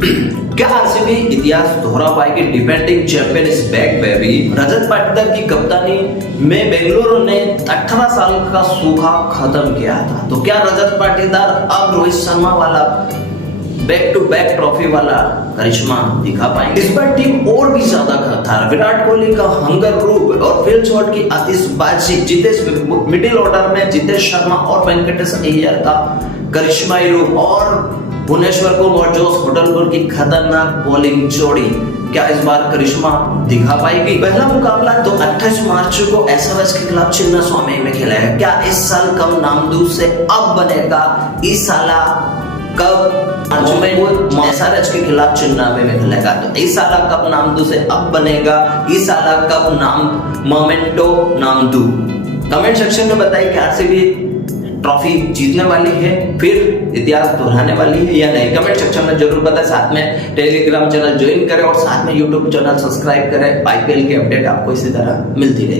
क्या आरसीबी इतिहास दोहरा पाएगी? Defending champion is back baby. Rajat Patidar की कप्तानी में बेंगलुरु ने 18 साल का सूखा खत्म किया था। तो क्या रजत पाटीदार अब रोहित शर्मा वाला बैक टू बैक ट्रॉफी वाला करिश्मा दिखा पाएंगे? इस बार टीम और भी ज्यादा खतरनाक। विराट कोहली का हंगर ग्रुप और फिल शॉट की आतिशबाजी, जितेश मिडिल ऑर्डर में जितेश शर्मा और वेंकटेश अय्यर का करिश्माई रूप और भुवनेश्वर कुमार जोश होटलपुर की खतरनाक बॉलिंग जोड़ी क्या इस बार करिश्मा दिखा पाएगी? पहला मुकाबला तो 28 मार्च को एसएमएस के खिलाफ चिन्नास्वामी में खेला है। क्या इस साल कम नामदू से अब बनेगा इस साल कब एसआरएच के खिलाफ चिन्नास्वामी में खेलेगा? तो इस साल कब नामदू से अब बनेगा इस साल कब नाम मोमेंटो नामदू? कमेंट सेक्शन में बताइए कि आरसीबी ट्रॉफी जीतने वाली है, फिर इतिहास दोहराने वाली है या नहीं? कमेंट सेक्शन में जरूर बताएं। साथ में टेलीग्राम चैनल ज्वाइन करें और साथ में यूट्यूब चैनल सब्सक्राइब करें। आईपीएल की अपडेट आपको इसी तरह मिलती रहेगी।